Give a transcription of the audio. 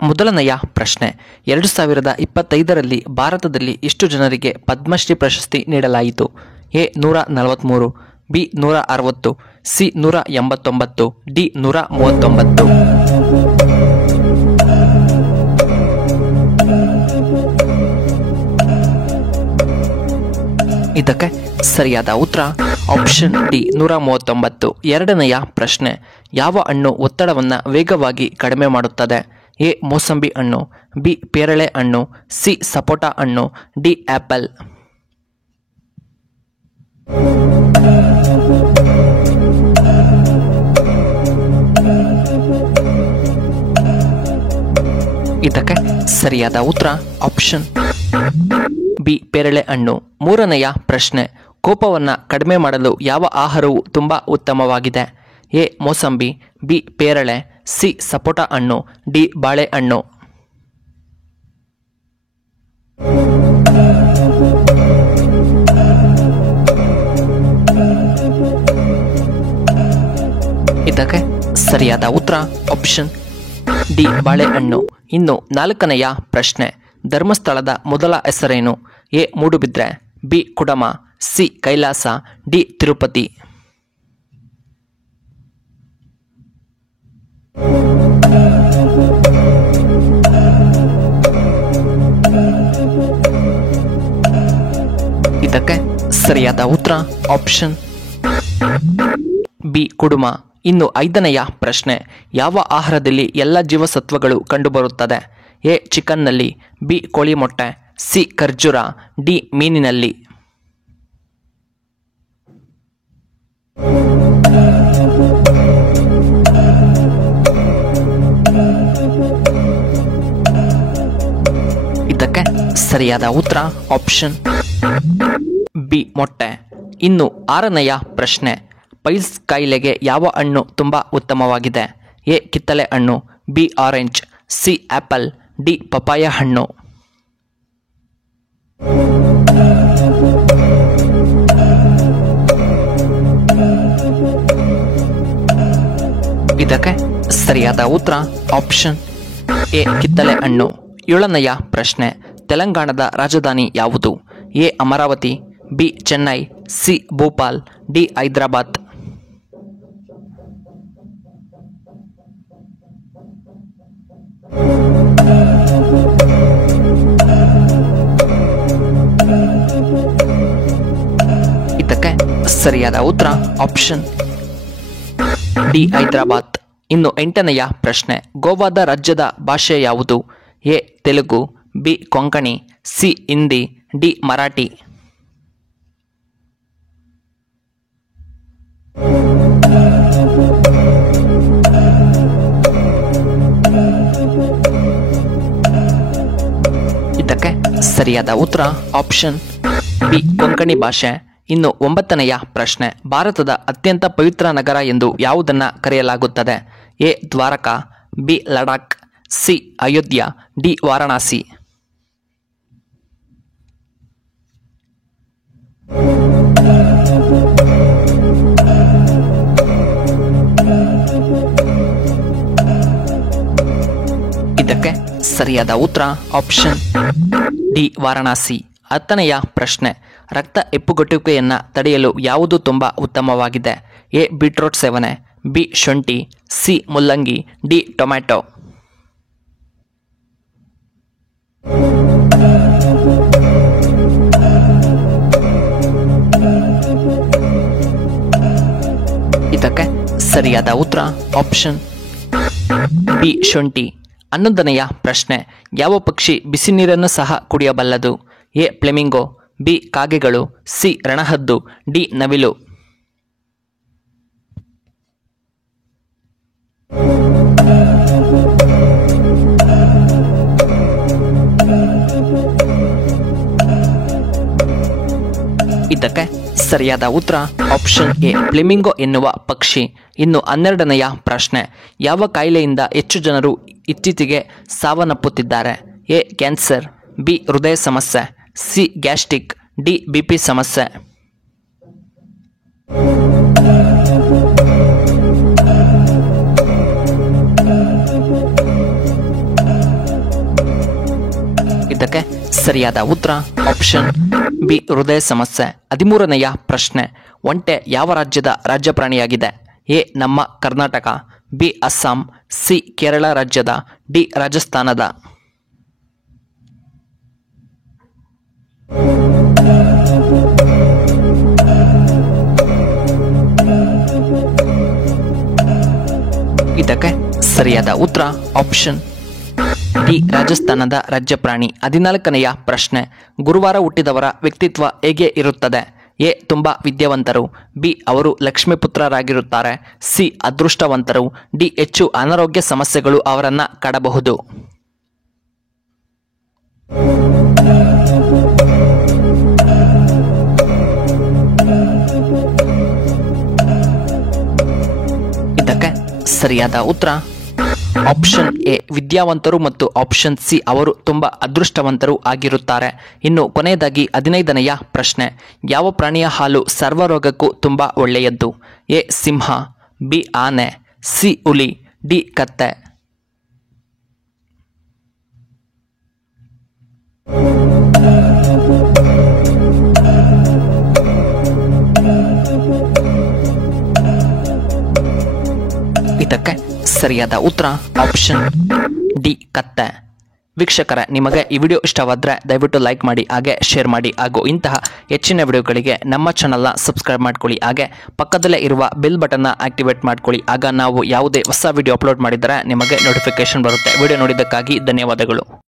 ಮೊದಲನೆಯ ಪ್ರಶ್ನೆ, 2025ರಲ್ಲಿ ಭಾರತದಲ್ಲಿ ಎಷ್ಟು ಜನರಿಗೆ ಪದ್ಮಶ್ರೀ ಪ್ರಶಸ್ತಿ ನೀಡಲಾಯಿತು? A 143, B 160, C 189, D 139. ಇದಕ್ಕೆ ಸರಿಯಾದ ಉತ್ತರ ಆಪ್ಷನ್ ಡಿ 139. ಎರಡನೆಯ ಪ್ರಶ್ನೆ, ಯಾವ ಹಣ್ಣು ಒತ್ತಡವನ್ನು ವೇಗವಾಗಿ ಕಡಿಮೆ ಮಾಡುತ್ತದೆ? ಎ ಮೋಸಂಬಿ ಹಣ್ಣು, ಬಿ ಪೇರಳೆ ಹಣ್ಣು, ಸಿ ಸಪೋಟ ಹಣ್ಣು, ಡಿ ಆಪಲ್. ಇದಕ್ಕೆ ಸರಿಯಾದ ಉತ್ತರ ಆಪ್ಷನ್ ಬಿ ಪೇರಳೆ ಹಣ್ಣು. ಮೂರನೆಯ ಪ್ರಶ್ನೆ, ಕೋಪವನ್ನು ಕಡಿಮೆ ಮಾಡಲು ಯಾವ ಆಹಾರವು ತುಂಬ ಉತ್ತಮವಾಗಿದೆ? ಎ ಮೋಸಂಬಿ, ಬಿ ಪೇರಳೆ, ಸಿ ಸಪೋಟ ಹಣ್ಣು, ಡಿ ಬಾಳೆಹಣ್ಣು. ಇದಕ್ಕೆ ಸರಿಯಾದ ಉತ್ತರ ಆಪ್ಷನ್ ಡಿ ಬಾಳೆಹಣ್ಣು. ಇನ್ನು ನಾಲ್ಕನೆಯ ಪ್ರಶ್ನೆ, ಧರ್ಮಸ್ಥಳದ ಮೊದಲ ಹೆಸರೇನು? A Moodbidri, B Kudama, C Kailasa, D Tirupati. ಇದಕ್ಕೆ ಸರಿಯಾದ ಉತ್ತರ ಆಪ್ಷನ್ ಬಿ ಕುಡುಮ. ಇನ್ನು ಐದನೆಯ ಪ್ರಶ್ನೆ, ಯಾವ ಆಹಾರದಲ್ಲಿ ಎಲ್ಲ ಜೀವಸತ್ವಗಳು ಕಂಡುಬರುತ್ತದೆ? ಎ ಚಿಕನ್ನಲ್ಲಿ, ಬಿ ಕೋಳಿ ಮೊಟ್ಟೆ, ಸಿ ಖರ್ಜೂರ, ಡಿ ಮೀನಿನಲ್ಲಿ. ಇದಕ್ಕೆ ಸರಿಯಾದ ಉತ್ತರ ಆಪ್ಷನ್ ಬಿ ಮೊಟ್ಟೆ. ಇನ್ನು ಆರನೆಯ ಪ್ರಶ್ನೆ, ಪೈಲ್ಸ್ ಕಾಯಿಲೆಗೆ ಯಾವ ಹಣ್ಣು ತುಂಬ ಉತ್ತಮವಾಗಿದೆ? ಎ ಕಿತ್ತಳೆ ಹಣ್ಣು, B orange, C apple, D papaya ಹಣ್ಣು. ಇದಕ್ಕೆ ಸರಿಯಾದ ಉತ್ತರ ಆಪ್ಷನ್ ಎ ಕಿತ್ತಳೆ ಹಣ್ಣು. ಏಳನೆಯ ಪ್ರಶ್ನೆ, ತೆಲಂಗಾಣದ ರಾಜಧಾನಿ ಯಾವುದು? A Amaravati, B Chennai, C Bhopal, D Hyderabad. ಇದಕ್ಕೆ ಸರಿಯಾದ ಉತ್ತರ ಆಪ್ಷನ್ ಡಿ ಹೈದರಾಬಾದ್. ಇನ್ನು ಎಂಟನೆಯ ಪ್ರಶ್ನೆ, ಗೋವಾದ ರಾಜ್ಯದ ಭಾಷೆ ಯಾವುದು? A Telugu, B Konkani, C Hindi, D Marathi. ಇದಕ್ಕೆ ಸರಿಯಾದ ಉತ್ತರ ಆಪ್ಷನ್ ಬಿ ಕೊಂಕಣಿ ಭಾಷೆ. ಇನ್ನು ಒಂಬತ್ತನೆಯ ಪ್ರಶ್ನೆ, ಭಾರತದ ಅತ್ಯಂತ ಪವಿತ್ರ ನಗರ ಎಂದು ಯಾವುದನ್ನು ಕರೆಯಲಾಗುತ್ತದೆ? A Dwarka, B Ladakh, C Ayodhya, D Varanasi. ಇದಕ್ಕೆ ಸರಿಯಾದ ಉತ್ತರ ಆಪ್ಷನ್ ಡಿ ವಾರಣಾಸಿ. ಹತ್ತನೆಯ ಪ್ರಶ್ನೆ, ರಕ್ತ ಹೆಪ್ಪುಗಟ್ಟುವಿಕೆಯನ್ನು ತಡೆಯಲು ಯಾವುದು ತುಂಬ ಉತ್ತಮವಾಗಿದೆ? ಎ ಬೀಟ್ರೂಟ್ ಸೇವನೆ, ಬಿ ಶುಂಠಿ, ಸಿ ಮುಲ್ಲಂಗಿ, ಡಿ ಟೊಮ್ಯಾಟೊ. ಇದಕ್ಕೆ ಸರಿಯಾದ ಉತ್ತರ ಆಪ್ಷನ್ ಬಿ ಶುಂಠಿ. 11ನೆಯ ಪ್ರಶ್ನೆ, ಯಾವ ಪಕ್ಷಿ ಬಿಸಿ ನೀರನ್ನು ಸಹ ಕುಡಿಯಬಲ್ಲದು? ಎ ಫ್ಲೆಮಿಂಗೋ, ಬಿ ಕಾಗೆಗಳು, ಸಿ ರಣಹದ್ದು, ಡಿ ನವಿಲು. ಇದಕ್ಕೆ ಸರಿಯಾದ ಉತ್ತರ ಆಪ್ಷನ್ ಎ ಫ್ಲೆಮಿಂಗೋ ಎನ್ನುವ ಪಕ್ಷಿ. ಇನ್ನು 12ನೆಯ ಪ್ರಶ್ನೆ, ಯಾವ ಕಾಯಿಲೆಯಿಂದ ಹೆಚ್ಚು ಜನರು ಇತ್ತೀಚೆಗೆ ಸಾವನ್ನಪ್ಪುತ್ತಿದ್ದಾರೆ? ಎ ಕ್ಯಾನ್ಸರ್, ಬಿ ಹೃದಯ ಸಮಸ್ಯೆ, ಸಿ ಗ್ಯಾಸ್ಟ್ರಿಕ್, ಡಿ ಬಿಪಿ ಸಮಸ್ಯೆ. ಸರಿಯಾದ ಉತ್ತರ ಆಪ್ಷನ್ ಬಿ ಹೃದಯ ಸಮಸ್ಯೆ. 13ನೆಯ ಪ್ರಶ್ನೆ, ಒಂಟೆ ಯಾವ ರಾಜ್ಯದ ರಾಜ್ಯ ಪ್ರಾಣಿಯಾಗಿದೆ? ಎ ನಮ್ಮ ಕರ್ನಾಟಕ, ಬಿ ಅಸ್ಸಾಂ, ಸಿ ಕೇರಳ ರಾಜ್ಯದ, ಡಿ ರಾಜಸ್ಥಾನದ. ಇದಕ್ಕೆ ಸರಿಯಾದ ಉತ್ತರ ಆಪ್ಷನ್ ಡಿ ರಾಜಸ್ಥಾನದ ರಾಜ್ಯ ಪ್ರಾಣಿ. 14ನೆಯ ಪ್ರಶ್ನೆ, ಗುರುವಾರ ಹುಟ್ಟಿದವರ ವ್ಯಕ್ತಿತ್ವ ಹೇಗೆ ಇರುತ್ತದೆ? ಎ ತುಂಬ ವಿದ್ಯಾವಂತರು, ಬಿ ಅವರು ಲಕ್ಷ್ಮೀಪುತ್ರರಾಗಿರುತ್ತಾರೆ, ಸಿ ಅದೃಷ್ಟವಂತರು, ಡಿ ಹೆಚ್ಚು ಅನಾರೋಗ್ಯ ಸಮಸ್ಯೆಗಳು ಅವರನ್ನು ಕಾಡಬಹುದು. ಇದಕ್ಕೆ ಸರಿಯಾದ ಉತ್ತರ ಆಪ್ಷನ್ ಎ ವಿದ್ಯಾವಂತರು ಮತ್ತು ಆಪ್ಷನ್ ಸಿ ಅವರು ತುಂಬ ಅದೃಷ್ಟವಂತರು ಆಗಿರುತ್ತಾರೆ. ಇನ್ನು ಕೊನೆಯದಾಗಿ 15ನೆಯ ಪ್ರಶ್ನೆ, ಯಾವ ಪ್ರಾಣಿಯ ಹಾಲು ಸರ್ವರೋಗಕ್ಕೂ ತುಂಬ ಒಳ್ಳೆಯದ್ದು? ಎ ಸಿಂಹ, ಬಿ ಆನೆ, ಸಿ ಹುಲಿ, ಡಿ ಕತ್ತೆ. ಇದಕ್ಕೆ ಸರಿಯಾದ ಉತ್ತರ ಆಪ್ಷನ್ ಡಿ ಕತ್ತೆ. ವೀಕ್ಷಕರೇ, ನಿಮಗೆ ಈ ವಿಡಿಯೋ ಇಷ್ಟವಾದರೆ ದಯವಿಟ್ಟು ಲೈಕ್ ಮಾಡಿ, ಹಾಗೆ ಶೇರ್ ಮಾಡಿ, ಹಾಗೂ ಇಂತಹ ಹೆಚ್ಚಿನ ವಿಡಿಯೋಗಳಿಗೆ ನಮ್ಮ ಚಾನಲ್ನ ಸಬ್ಸ್ಕ್ರೈಬ್ ಮಾಡ್ಕೊಳ್ಳಿ. ಹಾಗೆ ಪಕ್ಕದಲ್ಲೇ ಇರುವ ಬೆಲ್ ಬಟನ್ನ ಆಕ್ಟಿವೇಟ್ ಮಾಡ್ಕೊಳ್ಳಿ. ಆಗ ನಾವು ಯಾವುದೇ ಹೊಸ ವಿಡಿಯೋ ಅಪ್ಲೋಡ್ ಮಾಡಿದರೆ ನಿಮಗೆ ನೋಟಿಫಿಕೇಶನ್ ಬರುತ್ತೆ. ವಿಡಿಯೋ ನೋಡಿದ್ದಕ್ಕಾಗಿ ಧನ್ಯವಾದಗಳು.